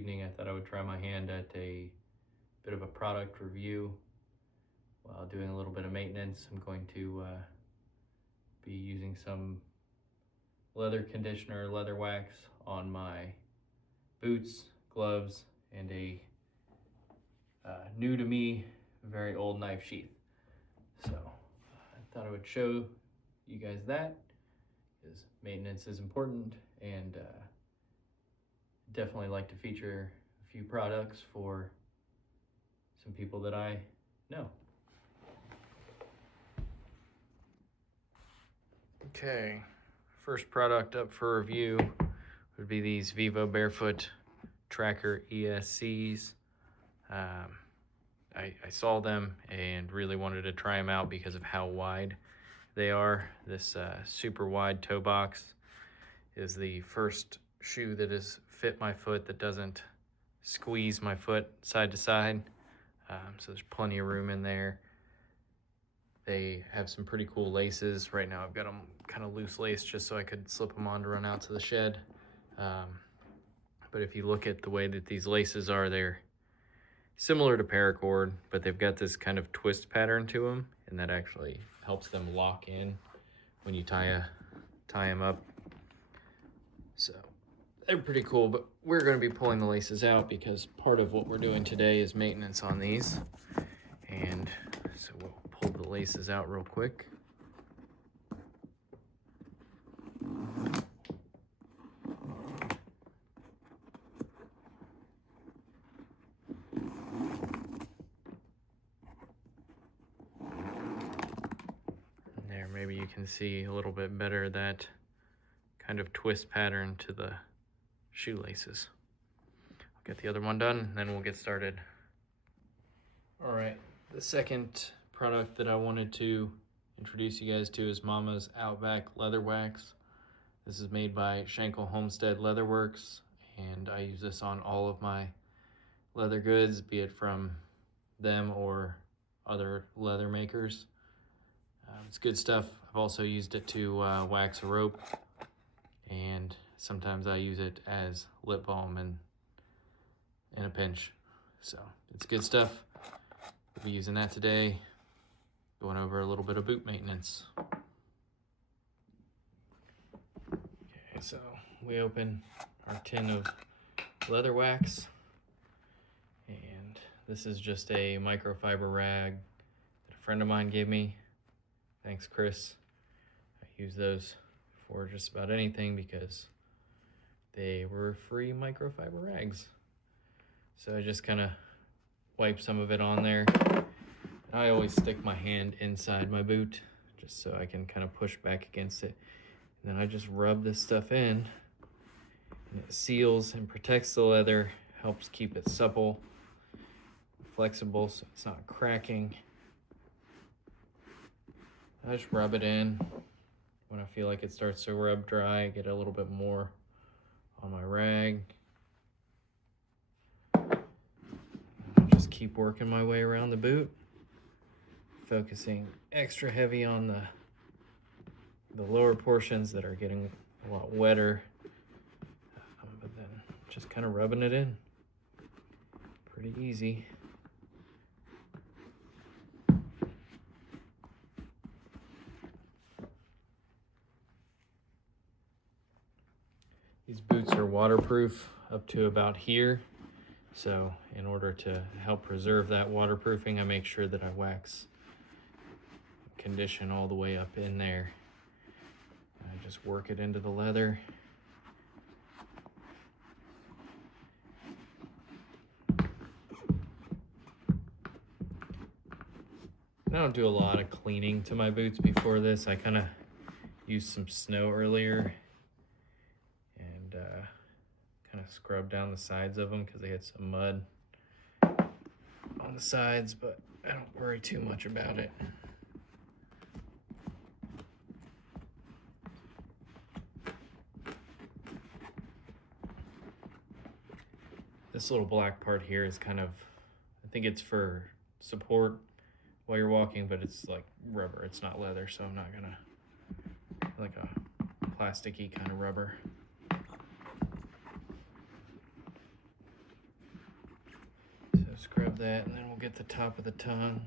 evening I thought I would try my hand at a bit of a product review while doing a little bit of maintenance. I'm going to be using some leather conditioner, leather wax on my boots, gloves, and a new to me, very old knife sheath. So I thought I would show you guys that, because maintenance is important, and definitely like to feature a few products for some people that I know. Okay, first product up for review would be these Vivo Barefoot Tracker ESCs. I saw them and really wanted to try them out because of how wide they are. This super wide toe box is the first shoe that has fit my foot that doesn't squeeze my foot side to side. So there's plenty of room in there. They have some pretty cool laces. Right now I've got them kind of loose laced just so I could slip them on to run out to the shed. But if you look at the way that these laces are, they're similar to paracord, but they've got this kind of twist pattern to them, and that actually helps them lock in when you tie them up. So they're pretty cool, but we're going to be pulling the laces out because part of what we're doing today is maintenance on these. And so we'll pull the laces out real quick. There, maybe you can see a little bit better that kind of twist pattern to the shoelaces. I'll get the other one done, and then we'll get started. All right, the second product that I wanted to introduce you guys to is Mama's Outback Leather Wax. This is made by Schenkel Homestead Leatherworks, and I use this on all of my leather goods, be it from them or other leather makers. It's good stuff. I've also used it to wax a rope, and sometimes I use it as lip balm in a pinch. So it's good stuff. We'll be using that today, going over a little bit of boot maintenance. Okay, so we open our tin of leather wax, and this is just a microfiber rag that a friend of mine gave me. Thanks, Chris. I use those for just about anything because they were free microfiber rags. So I just kind of wipe some of it on there. I always stick my hand inside my boot just so I can kind of push back against it. And then I just rub this stuff in, and it seals and protects the leather, helps keep it supple, flexible so it's not cracking. I just rub it in. When I feel like it starts to rub dry, I get a little bit more on my rag. I just keep working my way around the boot, focusing extra heavy on the lower portions that are getting a lot wetter, but then just kind of rubbing it in. Pretty easy. These boots are waterproof up to about here. So in order to help preserve that waterproofing, I make sure that I wax condition all the way up in there. I just work it into the leather. I don't do a lot of cleaning to my boots before this. I kind of used some snow earlier and kind of scrubbed down the sides of them because they had some mud on the sides, but I don't worry too much about it. This little black part here is kind of, I think it's for support while you're walking, but it's like rubber. It's not leather, so I'm not gonna, like a plasticky kind of rubber. scrub that, and then we'll get the top of the tongue.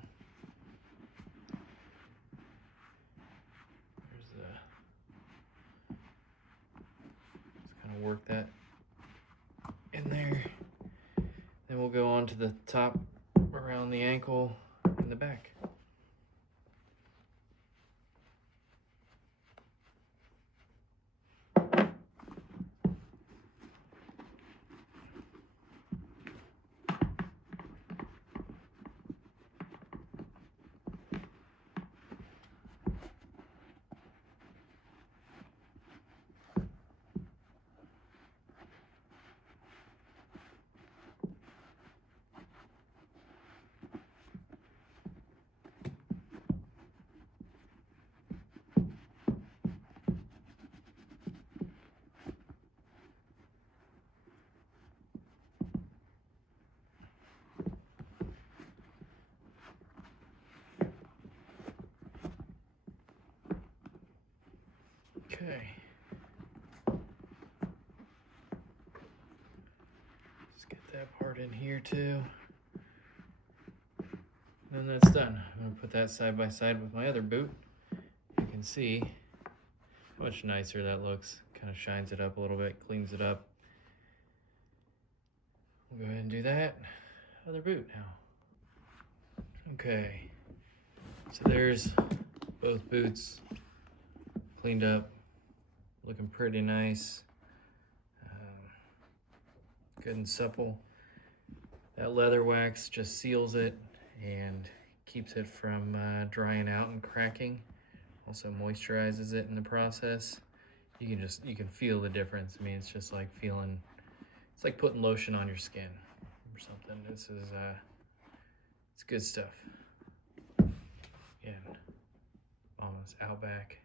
Just kind of work that in there. Then we'll go on to the top around the ankle and the back. Okay. Let's get that part in here too. And then that's done. I'm gonna put that side by side with my other boot. You can see how much nicer that looks. Kind of shines it up a little bit, cleans it up. We'll go ahead and do that. Other boot now. Okay. So there's both boots cleaned up, looking pretty nice. Good and supple. That leather wax just seals it and keeps it from drying out and cracking. Also moisturizes it in the process. You can feel the difference. I mean, it's just like it's like putting lotion on your skin or something. This is it's good stuff. Again, Mama's Outback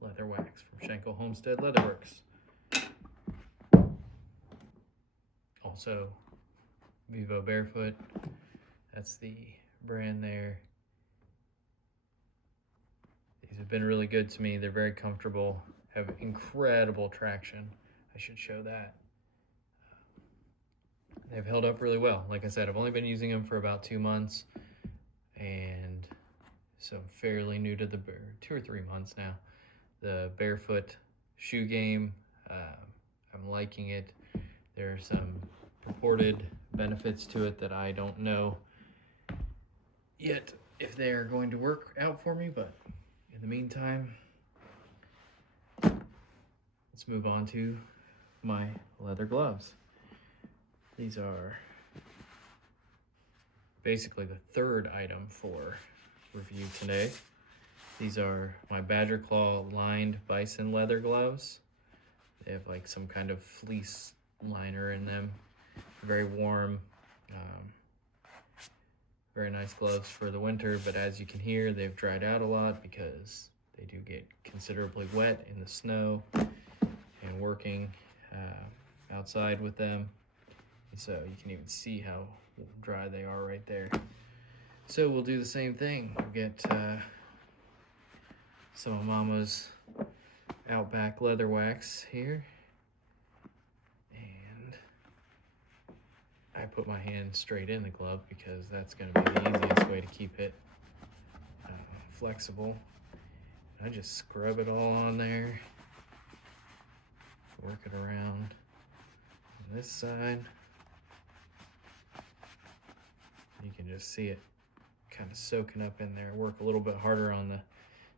leather wax from Schenkel Homestead Leatherworks. Also, Vivo Barefoot, that's the brand there. These have been really good to me. They're very comfortable, have incredible traction. I should show that. They've held up really well. Like I said, I've only been using them for about 2 months, and so I'm fairly new to the 2 or 3 months now. The Barefoot shoe game, I'm liking it. There are some purported benefits to it that I don't know yet if they are going to work out for me, but in the meantime, let's move on to my leather gloves. These are basically the third item for review today. These are my Badger Claw lined bison leather gloves. They have like some kind of fleece liner in them. Very warm, very nice gloves for the winter, but as you can hear, they've dried out a lot because they do get considerably wet in the snow and working outside with them. So you can even see how dry they are right there. So we'll do the same thing. We'll get some of Mama's Outback leather wax here. And I put my hand straight in the glove because that's going to be the easiest way to keep it flexible. I just scrub it all on there. Work it around on this side. You can just see it kind of soaking up in there. Work a little bit harder on the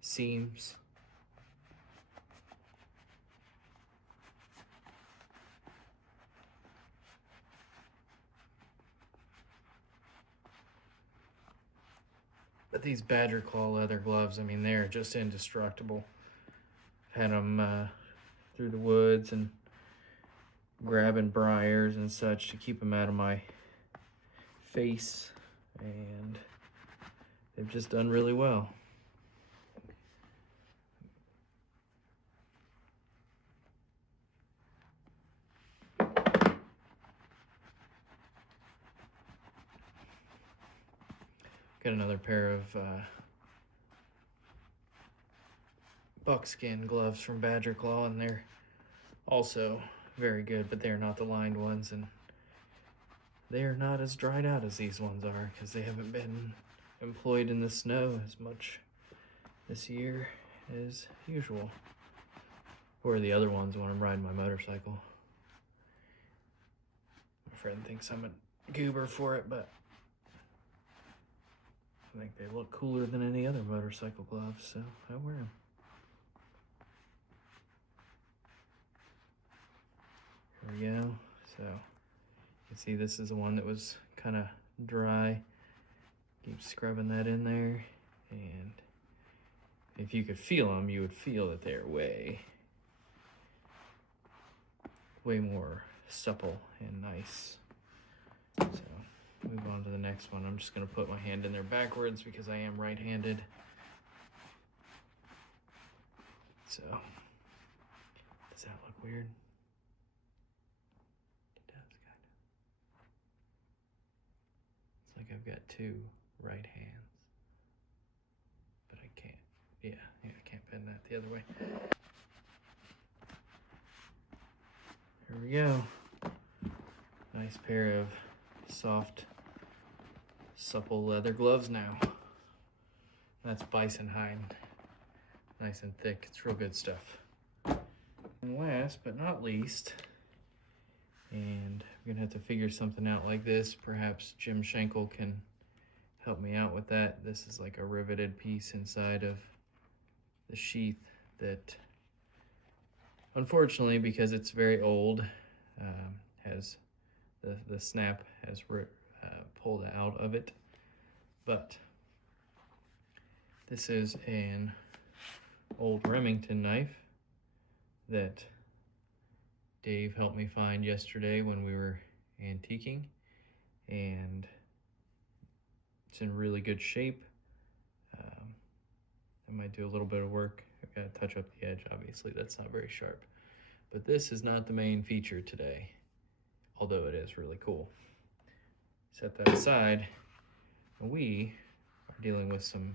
seams. But these Badger Claw leather gloves, I mean, they're just indestructible. Had them through the woods and grabbing briars and such to keep them out of my face, and they've just done really well. Got another pair of buckskin gloves from Badger Claw, and they're also very good, but they're not the lined ones, and they are not as dried out as these ones are because they haven't been employed in the snow as much this year as usual. Or the other ones when I'm riding my motorcycle. My friend thinks I'm a goober for it, but I think they look cooler than any other motorcycle gloves, so I wear them. Here we go. So you can see this is the one that was kind of dry. Keep scrubbing that in there, and if you could feel them, you would feel that they're way more supple and nice. So move on to the next one. I'm just gonna put my hand in there backwards because I am right-handed. So does that look weird? It does, kind of. It's like I've got two right hands, but I can't. Yeah, I can't bend that the other way. Here we go. Nice pair of soft, supple leather gloves now. That's bison hide. Nice and thick. It's real good stuff. And last but not least, and I'm gonna have to figure something out like this. Perhaps Jim Schenkel can help me out with that. This is like a riveted piece inside of the sheath that, unfortunately, because it's very old, has the snap has pulled out of it. But this is an old Remington knife that Dave helped me find yesterday when we were antiquing, and it's in really good shape. I might do a little bit of work. I've got to touch up the edge, obviously. That's not very sharp. But this is not the main feature today, although it is really cool. Set that aside. We are dealing with some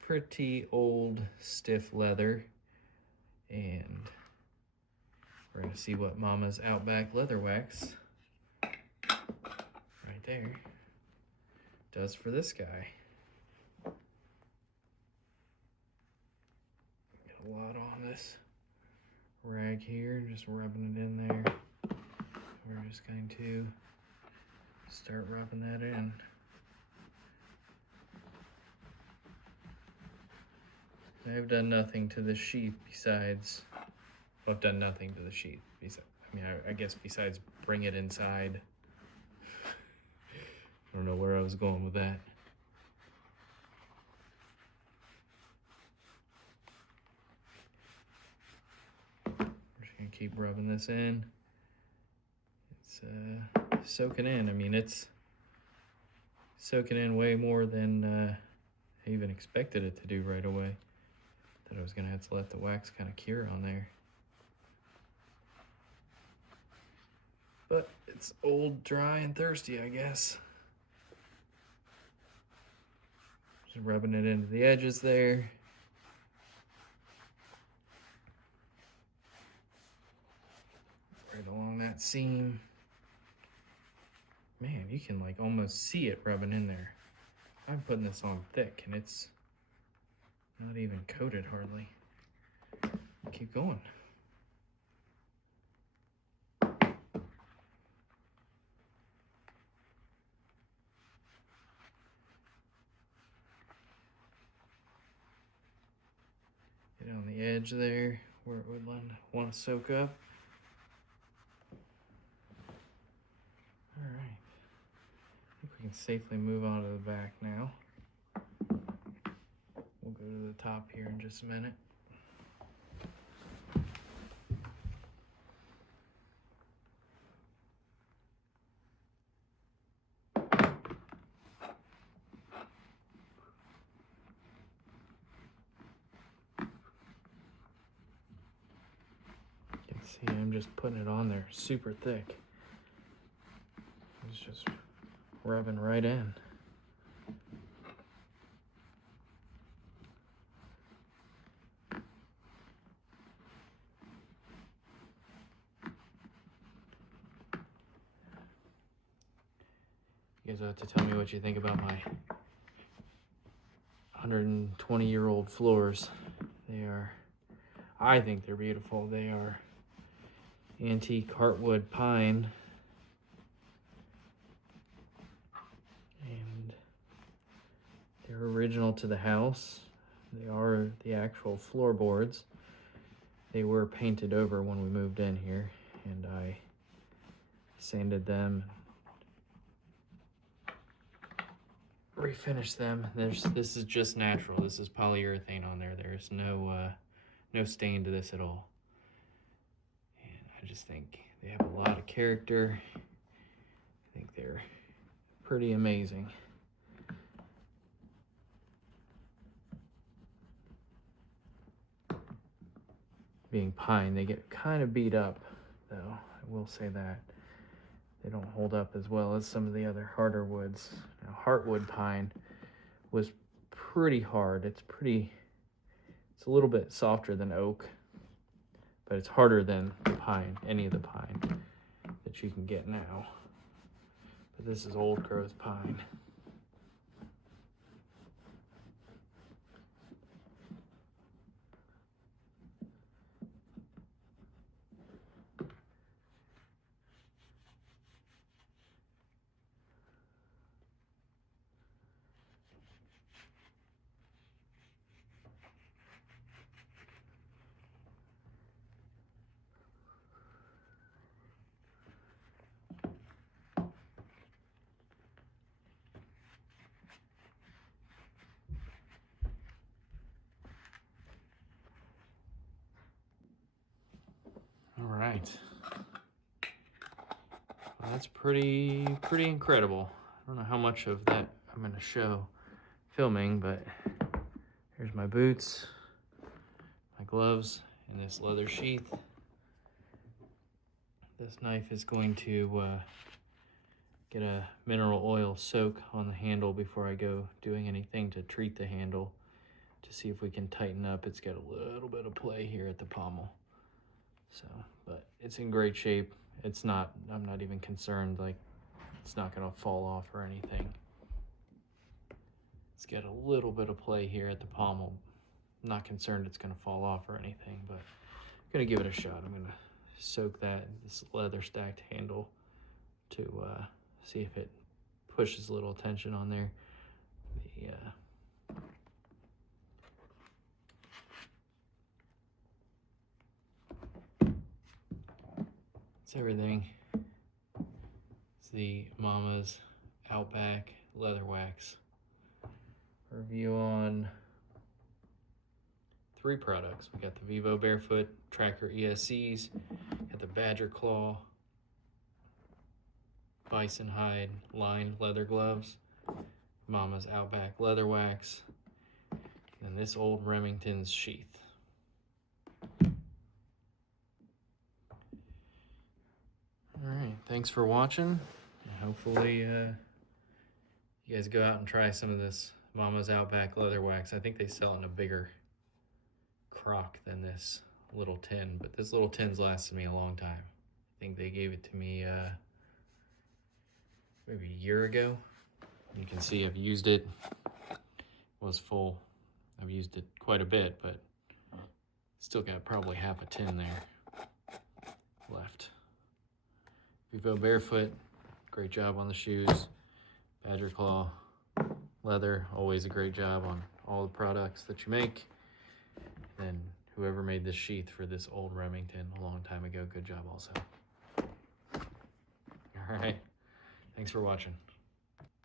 pretty old, stiff leather, and we're going to see what Mama's Outback Leather Wax, right there, does for this guy. Got a lot on this rag here, just rubbing it in there. We're just going to start rubbing that in. I've done nothing to the sheath besides, well, I've done nothing to the sheath. I guess besides bring it inside. I don't know where I was going with that. We're just gonna keep rubbing this in. It's soaking in. I mean, it's soaking in way more than I even expected it to do right away. Thought I was gonna have to let the wax kind of cure on there. But it's old, dry, and thirsty, I guess. Just rubbing it into the edges there. Right along that seam. Man, you can like almost see it rubbing in there. I'm putting this on thick and it's not even coated hardly. Keep going. Get on the edge there where it would want to soak up. All right. I think we can safely move on to the back now. We'll go to the top here in just a minute. You can see I'm just putting it on there super thick. It's just rubbing right in. You guys have to tell me what you think about my 120-year-old floors. I think they're beautiful. They are antique heartwood pine. And they're original to the house. They are the actual floorboards. They were painted over when we moved in here, and I sanded them, refinished them. This is just natural. This is polyurethane on there. There's no stain to this at all. And I just think they have a lot of character. I think they're pretty amazing. Being pine, they get kind of beat up, though. I will say that. They don't hold up as well as some of the other harder woods. Now, heartwood pine was pretty hard. It's a little bit softer than oak, but it's harder than the pine, any of the pine that you can get now. But this is old growth pine. All right. Well, that's pretty incredible. I don't know how much of that I'm going to show filming, but here's my boots, my gloves, and this leather sheath. This knife is going to get a mineral oil soak on the handle before I go doing anything to treat the handle to see if we can tighten up. It's got a little bit of play here at the pommel. So, but it's in great shape. I'm not even concerned, like, it's not gonna fall off or anything. It's got a little bit of play here at the pommel. I'm not concerned it's gonna fall off or anything, but I'm gonna give it a shot. I'm gonna soak this leather stacked handle to see if it pushes a little tension on there. It's everything. It's the Mama's Outback Leather Wax. Review on 3 products. We got the Vivo Barefoot Tracker ESCs, got the Badger Claw Bison Hide lined leather gloves, Mama's Outback Leather Wax, and this old Remington's sheath. Alright, thanks for watching. Hopefully you guys go out and try some of this Mama's Outback Leather Wax. I think they sell it in a bigger crock than this little tin, but this little tin's lasted me a long time. I think they gave it to me maybe a year ago. You can see I've used it. It was full. I've used it quite a bit, but still got probably half a tin there left. Vivo Barefoot, great job on the shoes. Badger Claw Leather, always a great job on all the products that you make. And whoever made this sheath for this old Remington a long time ago, good job also. All right, thanks for watching.